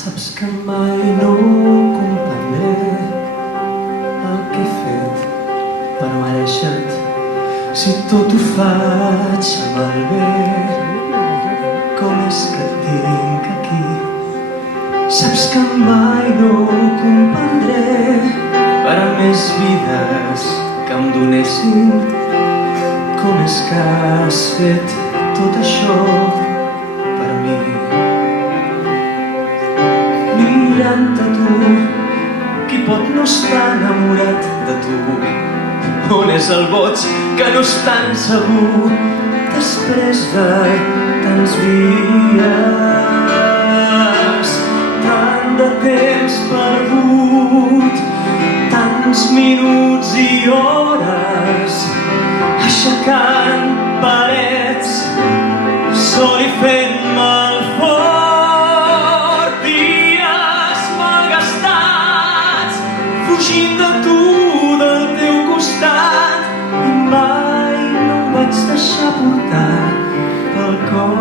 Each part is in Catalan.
Saps que mai no comprendré el que he fet per mereixer-te. Si tot ho faig malbé, com és que et tinc aquí? Saps que mai no comprendré per a més vides que em donessin. Com és que has fet tot això per mi? Mirant-te tu, qui pot no estar enamorat de tu? On és el boig que no és tan segur després de tants dies? Tant de temps perdut, tants minuts i hores aixecant parets, sol i fent-me el fort. Dies malgastats, fugint de tu, del teu costat, i mai no em vaig deixar portar pel cor.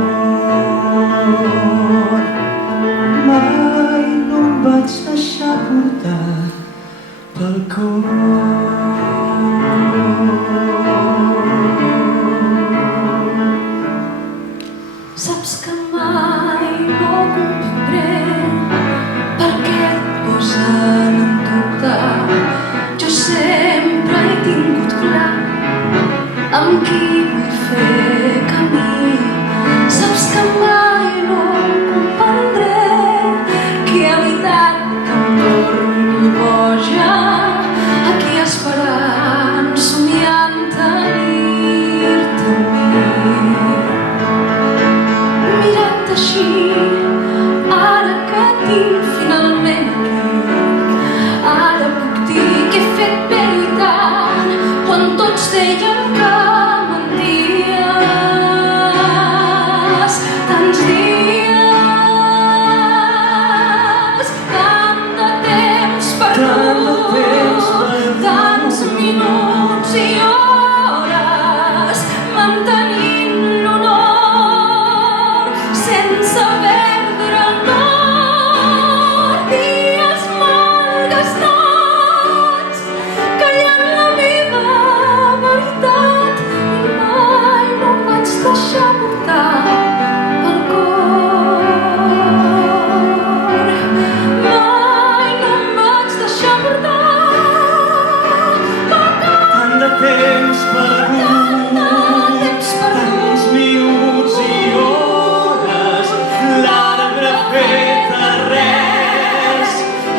Mai no em vaig deixar portar pel cor. Saps que mai no comprendré per què et posen en dubte. Jo sempre he tingut clar amb qui vull fer camí. Saps que mai no comprendré qui ha evitat que em torni boja, aquí esperant, somiant tenir-te amb mi. Mirant-te així, ara que et tinc finalment aquí, ara puc dir que he fet bé lluitant quan tots deien que menties. Tants dies, tant de temps perdut, tants minuts i hores mantenint l'honor sense perdre el nord. Dies malgastats, callant la meva veritat, i mai no em vaig deixar portar pel cor. Mai no em vaig deixar portar pel cor. Tant de temps perdut, tants minuts i hores, l'arbre fet a res,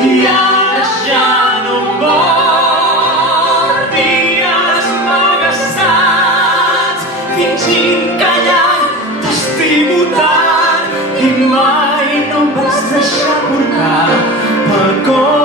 i ara ja no em vol. Dies malgastats, fingint callant, t'estimo tant, i mai no em vaig deixar portar pel cor.